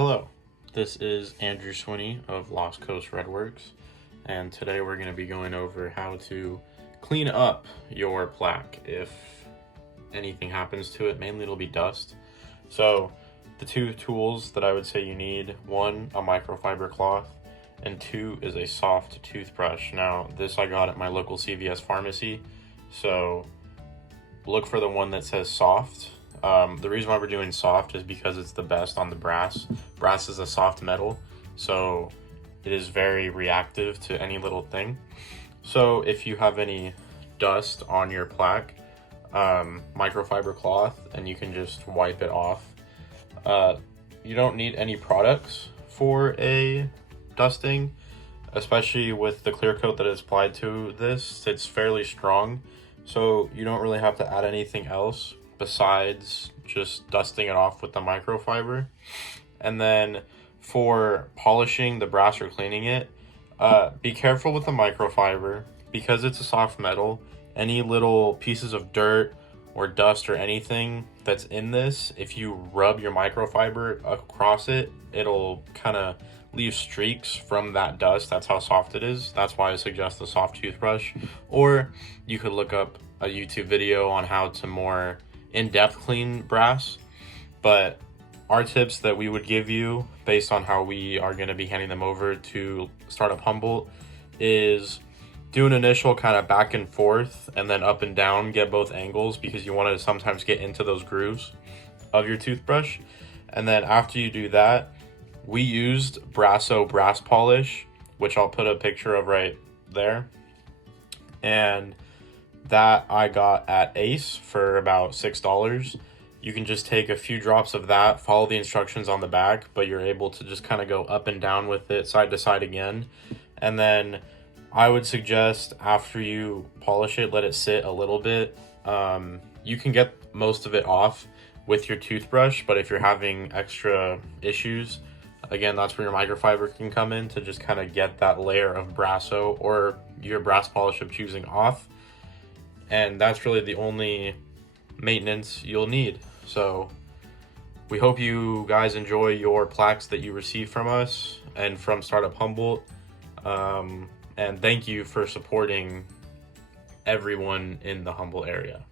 Hello, this is Andrew Swinney of Lost Coast Redworks, and today we're going to be going over how to clean up your plaque if anything happens to it. Mainly it'll be dust. So the two tools that I would say you need, one, a microfiber cloth, and two is a soft toothbrush. Now this I got at my local CVS pharmacy, so look for the one that says soft. The reason why we're doing soft is because it's the best on the brass. Brass is a soft metal, so it is very reactive to any little thing. So if you have any dust on your plaque, microfiber cloth, and you can just wipe it off. You don't need any products for a dusting, especially with the clear coat that is applied to this. It's fairly strong, so you don't really have to add anything else besides just dusting it off with the microfiber. And then for polishing the brass or cleaning it, be careful with the microfiber because it's a soft metal. Any little pieces of dirt or dust or anything that's in this, if you rub your microfiber across it, it'll kind of leave streaks from that dust. That's how soft it is. That's why I suggest the soft toothbrush. Or you could look up a YouTube video on how to more in-depth clean brass. But our tips that we would give you based on how we are going to be handing them over to Startup Humboldt is do an initial kind of back and forth and then up and down, get both angles, because you want to sometimes get into those grooves of your toothbrush. And then after you do that, we used Brasso brass polish, which I'll put a picture of right there, and that I got at Ace for about $6. You can just take a few drops of that, follow the instructions on the back, but you're able to just kind of go up and down with it, side to side again. And then I would suggest after you polish it, let it sit a little bit. You can get most of it off with your toothbrush, but if you're having extra issues, again, that's where your microfiber can come in to just kind of get that layer of Brasso or your brass polish of choosing off. And that's really the only maintenance you'll need. So we hope you guys enjoy your plaques that you receive from us and from Startup Humboldt. And thank you for supporting everyone in the Humboldt area.